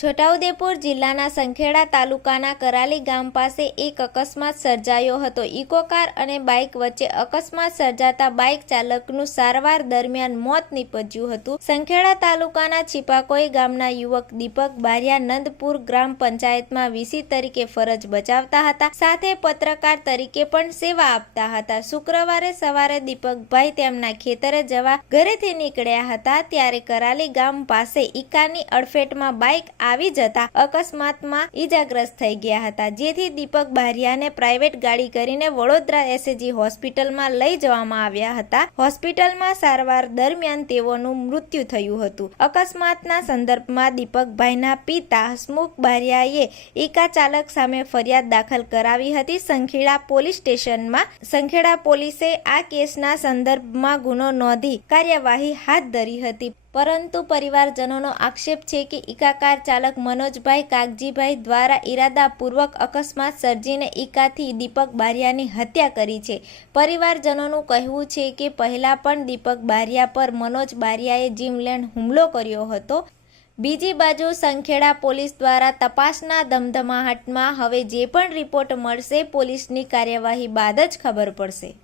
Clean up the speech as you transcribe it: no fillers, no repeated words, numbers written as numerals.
છોટાઉદેપુર જિલ્લાના સંખેડા તાલુકાના કરાલી ગામ પાસે એક અકસ્માત સર્જાયો હતો। ઇકો કાર અને બાઇક વચ્ચે અકસ્માત સર્જાતા બાઇક ચાલકનું સારવાર દરમિયાન મોત નીપજ્યું હતું। સંખેડા તાલુકાના છીપાકોઈ ગામના યુવક દીપક બારિયા નંદપુર ગ્રામ પંચાયતમાં વીસી તરીકે ફરજ બજાવતા હતા, સાથે પત્રકાર તરીકે પણ સેવા આપતા હતા। શુક્રવારે સવારે દીપકભાઈ તેમના ખેતરે જવા ઘરેથી નીકળ્યા હતા, ત્યારે કરાલી ગામ પાસે ઇકાની અડફેટમાં બાઇક આવી જતા અકસ્માતમાં ઈજાગ્રસ્ત થઈ ગયા હતા, જેથી દીપક બારિયાને પ્રાઇવેટ ગાડી કરીને વડોદરા એસએજી હોસ્પિટલમાં લઈ જવામાં આવ્યા હતા। હોસ્પિટલમાં સારવાર દરમિયાન તેઓનું મૃત્યુ થયું હતું। અકસ્માતના સંદર્ભમાં દીપકભાઈના પિતા હસમુખ બારિયાએ ઇકા ચાલક સામે ફરિયાદ દાખલ કરાવી હતી। સંખેડા પોલીસ સ્ટેશનમાં સંખેડા પોલીસે આ કેસના સંદર્ભમાં ગુનો નોંધી કાર્યવાહી હાથ ધરી હતી, પરંતુ પરિવારજનોનો આક્ષેપ છે કે ઇકા કાર ચાલક મનોજભાઈ કાગજીભાઈ દ્વારા ઇરાદાપૂર્વક અકસ્માત સર્જીને ઇકાથી દીપક બારિયાની હત્યા કરી છે। પરિવારજનોનું કહેવું છે કે પહેલા પણ દીપક બારિયા પર મનોજ બારિયાએ જીવલેણ હુમલો કર્યો હતો। બીજી બાજુ સંખેડા પોલીસ દ્વારા તપાસના ધમધમાટમાં હવે જે પણ રિપોર્ટ મળશે પોલીસની કાર્યવાહી બાદ જ ખબર પડશે।